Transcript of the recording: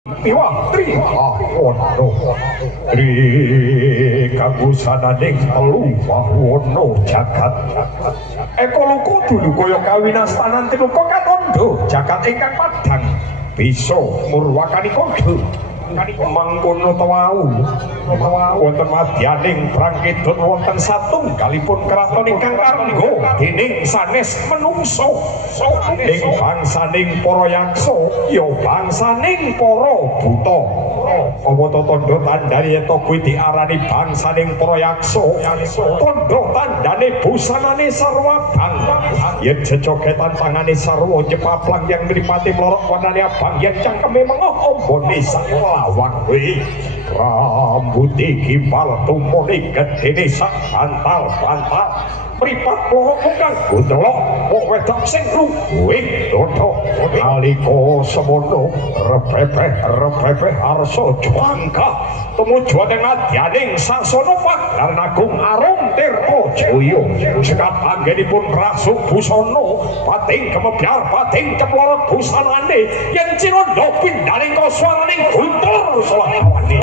Tiwa tri wono tri kabusananing telu wono jagat eko luku dulu kaya kawinastanan tinuka katondo jagat ingkang padhang bisa murwakani kodo mangkono tawau wonten madyaning prangkedut wonten satunggalipun kraton ingkang karangga dening sanes menungso ing bangsaning para yaksa ya bangsaning para buta apa tandha tandane yen to kuwi diarani bangsaning para yaksa tandha tandane busanane sarwabang yen jejogetan tangane sarwa jepaplang yang ngripati mlorok warnane abang yen cangkeme mengoh ombone lawang kuwi rambuté gimbal tumone gedene sak bantal-bantal mripat loro kang gondelok kok wedok sing luwih dodo nalika semono repepeh arsa jwangka tumuju ing adyaning sasana pagar nagung arum tirta jaya sekat anggenipun rasuk busana pating kemebyar pating keplorot busanane yen ciranda pindaning koswaraning guntur selawane